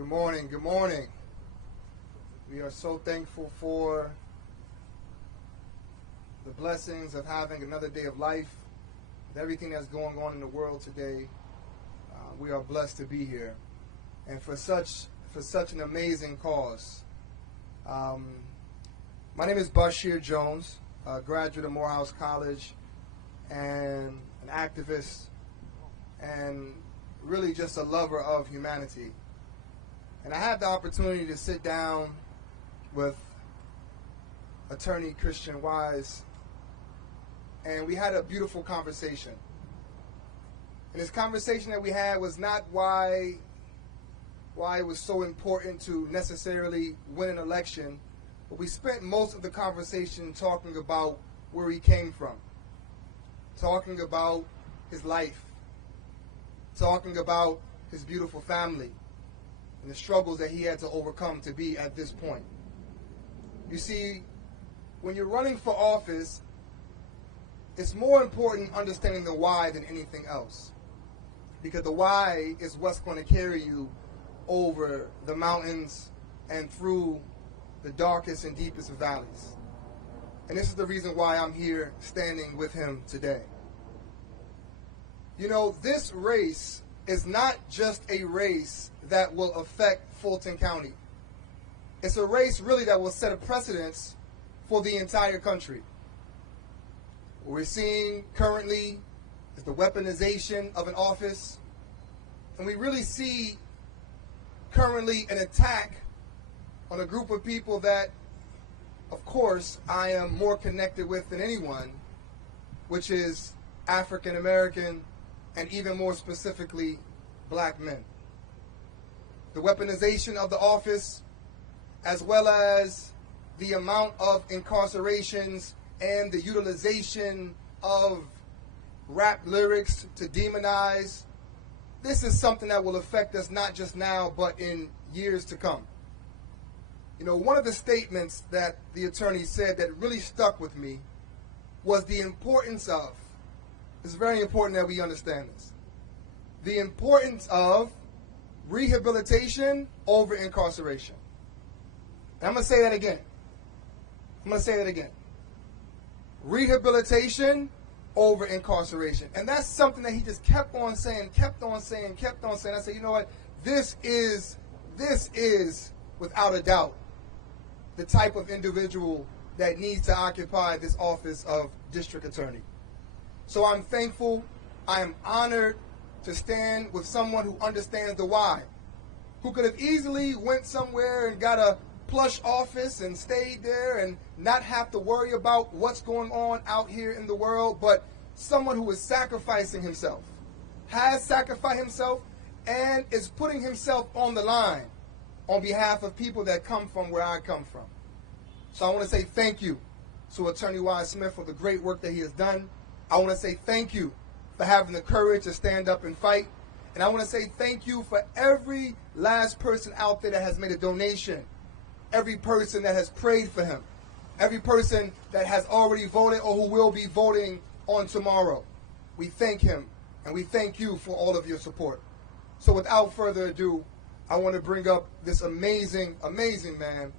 Good morning. Good morning. We are so thankful for the blessings of having another day of life. With everything that's going on in the world today, we are blessed to be here, and for such an amazing cause. My name is Bashir Jones, a graduate of Morehouse College, and an activist, and really just a lover of humanity. And I had the opportunity to sit down with attorney Christian Wise, and we had a beautiful conversation. And this conversation that we had was not why it was so important to necessarily win an election, but we spent most of the conversation talking about where he came from, talking about his life, talking about his beautiful family, and the struggles that he had to overcome to be at this point. You see, when you're running for office, it's more important understanding the why than anything else. Because the why is what's going to carry you over the mountains and through the darkest and deepest of valleys. And this is the reason why I'm here standing with him today. You know, this race is not just a race that will affect Fulton County. It's a race really that will set a precedence for the entire country. What we're seeing currently is the weaponization of an office, and we really see currently an attack on a group of people that, of course, I am more connected with than anyone, which is African American and even more specifically, black men. The weaponization of the office, as well as the amount of incarcerations and the utilization of rap lyrics to demonize, this is something that will affect us not just now, but in years to come. You know, one of the statements that the attorney said that really stuck with me was the importance of, it's very important that we understand this, the importance of rehabilitation over incarceration. And I'm going to say that again. Rehabilitation over incarceration. And that's something that he just kept on saying. I said, you know what? This is, without a doubt, the type of individual that needs to occupy this office of district attorney. So I'm thankful. I am honored to stand with someone who understands the why, who could have easily went somewhere and got a plush office and stayed there and not have to worry about what's going on out here in the world, but someone who is sacrificing himself, has sacrificed himself, and is putting himself on the line on behalf of people that come from where I come from. So I want to say thank you to Attorney Wise Smith for the great work that he has done. I want to say thank you for having the courage to stand up and fight. And I want to say thank you for every last person out there that has made a donation, every person that has prayed for him, every person that has already voted or who will be voting on tomorrow. We thank him, and we thank you for all of your support. So without further ado, I want to bring up this amazing, amazing man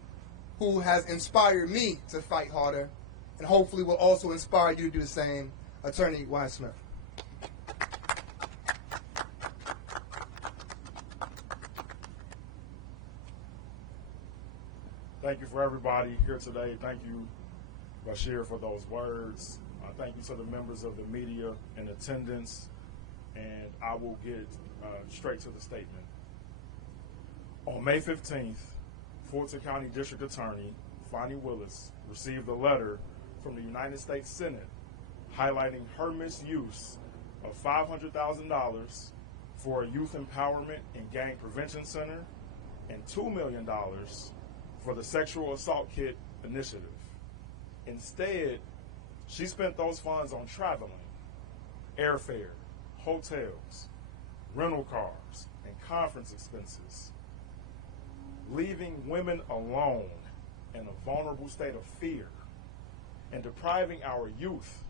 who has inspired me to fight harder, and hopefully will also inspire you to do the same, Attorney Wise Smith. Thank you for everybody here today. Thank you, Bashir, for those words. Thank you to the members of the media in attendance, and I will get straight to the statement. On May 15th, Fulton County District Attorney Fani Willis received a letter from the United States Senate highlighting her misuse of $500,000 for a youth empowerment and gang prevention center and $2 million for the sexual assault kit initiative. Instead, she spent those funds on traveling, airfare, hotels, rental cars, and conference expenses, leaving women alone in a vulnerable state of fear and depriving our youth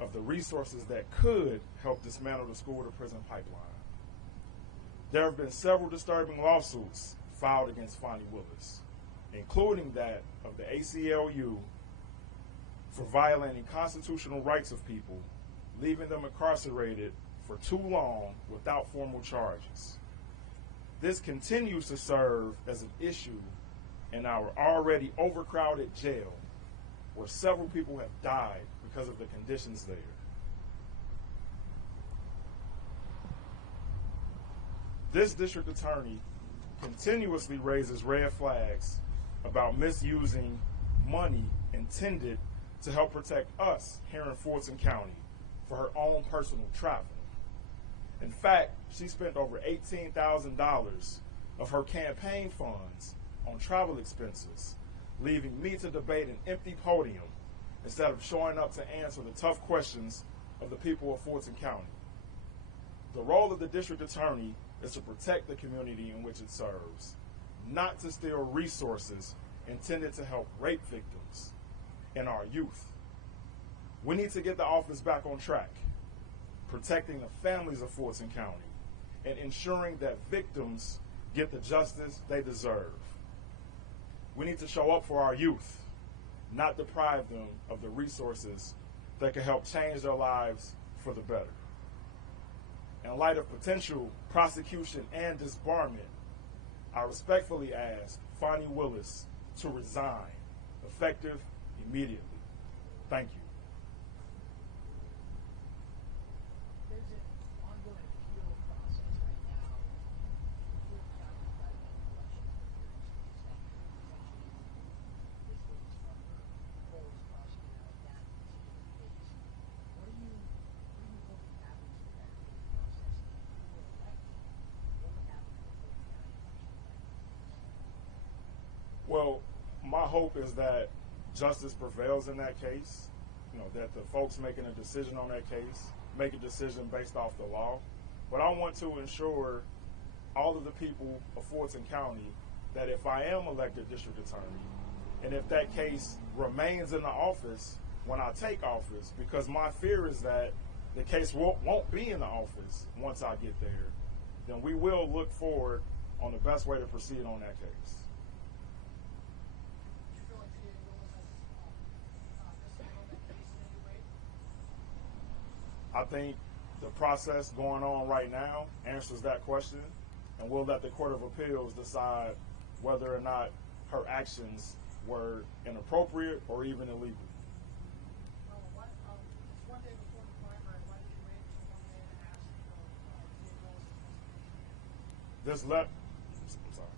of the resources that could help dismantle the school-to-prison pipeline. There have been several disturbing lawsuits filed against Fani Willis, including that of the ACLU for violating constitutional rights of people, leaving them incarcerated for too long without formal charges. This continues to serve as an issue in our already overcrowded jail, where several people have died because of the conditions there. This district attorney continuously raises red flags about misusing money intended to help protect us here in Fulton County for her own personal travel. In fact, she spent over $18,000 of her campaign funds on travel expenses, leaving me to debate an empty podium instead of showing up to answer the tough questions of the people of Fulton County. The role of the district attorney is to protect the community in which it serves, not to steal resources intended to help rape victims and our youth. We need to get the office back on track, protecting the families of Fulton County and ensuring that victims get the justice they deserve. We need to show up for our youth, not deprive them of the resources that can help change their lives for the better. In light of potential prosecution and disbarment, I respectfully ask Fani Willis to resign, effective immediately. Thank you. There's an ongoing appeal process right now. Fulton County got an election this was from the Forbes prosecutor of that particular case. What are you hoping happens with that appeal process? And if you were elected, what would happen to the Fulton County election? Well, my hope is that justice prevails in that case, that the folks making a decision on that case make a decision based off the law. But I want to ensure all of the people of Fulton County that if I am elected district attorney, and if that case remains in the office when I take office, because my fear is that the case won't be in the office once I get there, then we will look forward on the best way to proceed on that case. I think the process going on right now answers that question, and we'll let the Court of Appeals decide whether or not her actions were inappropriate or even illegal. It's one day before the primary. Why did you wait until one day to ask for This letter, I'm sorry.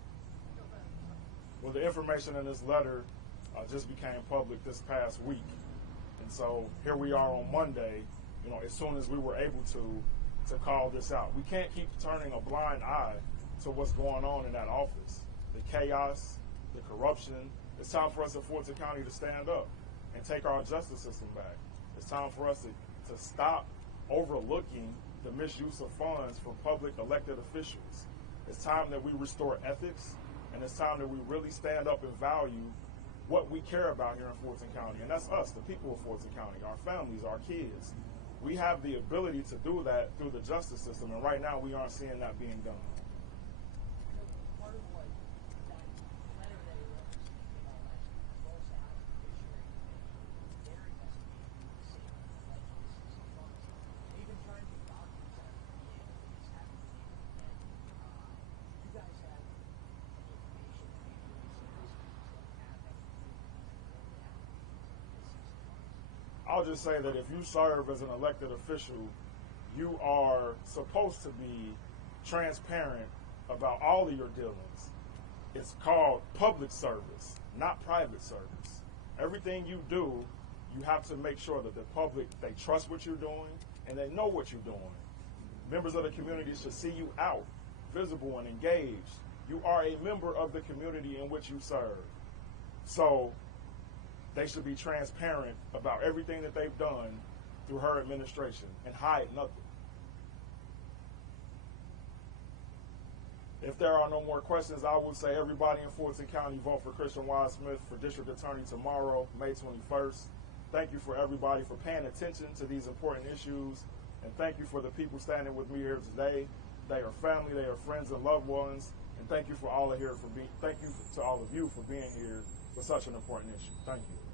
Well, the information in this letter just became public this past week, and so here we are on Monday. As soon as we were able to call this out. We can't keep turning a blind eye to what's going on in that office. The chaos, the corruption. It's time for us in Fulton County to stand up and take our justice system back. It's time for us to stop overlooking the misuse of funds from public elected officials. It's time that we restore ethics, and it's time that we really stand up and value what we care about here in Fulton County. And that's us, the people of Fulton County, our families, our kids. We have the ability to do that through the justice system, and right now we aren't seeing that being done. Part of what that letter that he wrote was thinking about last week was also how the judiciary committee, their investigation into the same alleged misuse of funds. They've been trying to get documents out of the DA, but they just haven't been able to get. You guys have any information that maybe the misuse don't have that can prove that they have misuse of funds? I'll just say that if you serve as an elected official, you are supposed to be transparent about all of your dealings. It's called public service, not private service. Everything you do, you have to make sure that the public, they trust what you're doing and they know what you're doing. Members of the community should see you out, visible and engaged. You are a member of the community in which you serve. So they should be transparent about everything that they've done through her administration and hide nothing. If there are no more questions, I would say everybody in Fulton County vote for Christian Wise Smith for District Attorney tomorrow, May 21st. Thank you for everybody for paying attention to these important issues, and thank you for the people standing with me here today. They are family. They are friends and loved ones. And thank you for all of here for being. Thank you to all of you for being here for such an important issue. Thank you.